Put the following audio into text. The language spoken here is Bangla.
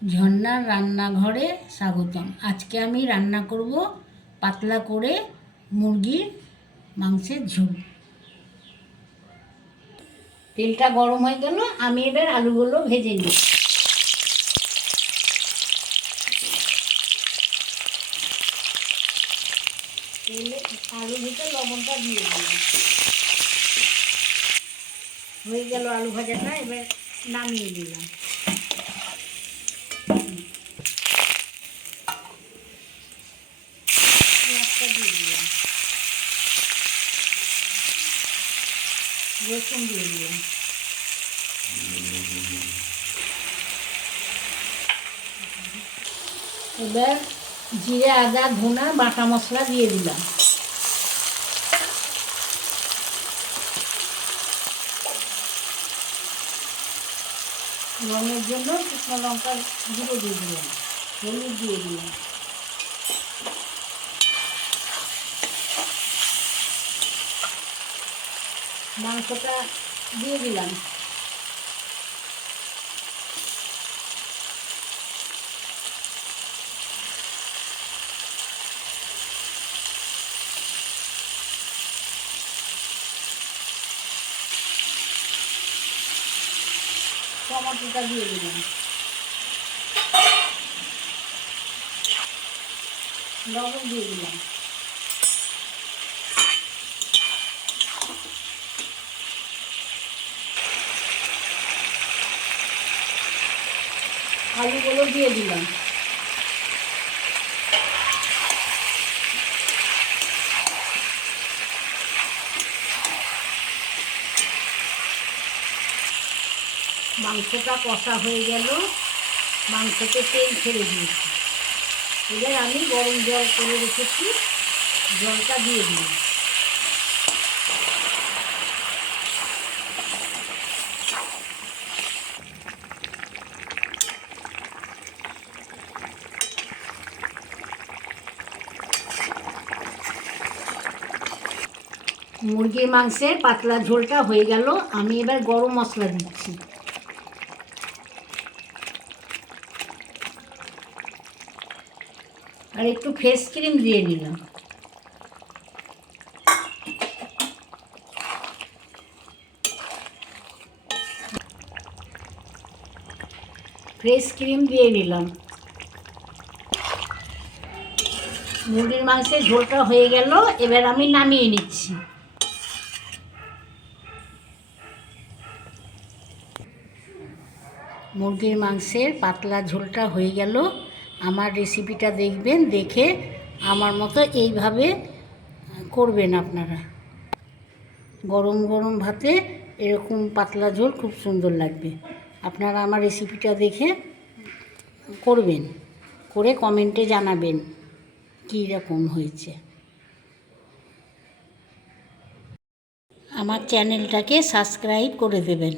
ঝর্ণার রান্নাঘরে স্বাগতম। আজকে আমি রান্না করব পাতলা করে মুরগির মাংসের ঝোল। তেলটা গরম হয়ে গেল, আমি এবার আলুগুলো ভেজে নিই। তেলে আলু ভেজে লবণটা দিয়ে দিলাম। হয়ে গেল আলু ভাজাটা, এবার নামিয়ে দিলাম। পেঁয়াজটা দিয়ে দিলাম, রসুন দিয়ে দিলাম, এবার জিরে আদা ধনা বাটা মশলা দিয়ে দিলাম। রঙের জন্য শুকনো লঙ্কার গুঁড়ো দিয়ে দিলাম, হলুদ দিয়ে দিলাম, মাংসটা দিয়ে দিলাম, টমেটোটা দিয়ে দিলাম, লবণ দিয়ে দিলাম, আলুগুলো দিয়ে দিলাম, মাংসটা কষা হয়ে গেল, মাংসতে তেল ছেড়ে দিয়েছি। এবার আমি গরম জল করে রেখেছি, জলটা দিয়ে দিলাম। মুরগির মাংসের পাতলা ঝোলটা হয়ে গেল, আমি এবার গরম মশলা দিচ্ছি। আর একটু ফেস ক্রিম দিয়ে নিলাম। ফ্রেশ ক্রিম দিয়ে নিলাম। মুরগির মাংসের ঝোলটা হয়ে গেল, এবার আমি নামিয়ে নিচ্ছি। মুরগির মাংসের পাতলা ঝোলটা হয়ে গেল। আমার রেসিপিটা দেখবেন, দেখে আমার মতো এইভাবে করবেন আপনারা। গরম গরম ভাতে এরকম পাতলা ঝোল খুব সুন্দর লাগবে। আপনারা আমার রেসিপিটা দেখে করবেন, করে কমেন্টে জানাবেন কী রকম হয়েছে। আমার চ্যানেলটাকে সাবস্ক্রাইব করে দেবেন।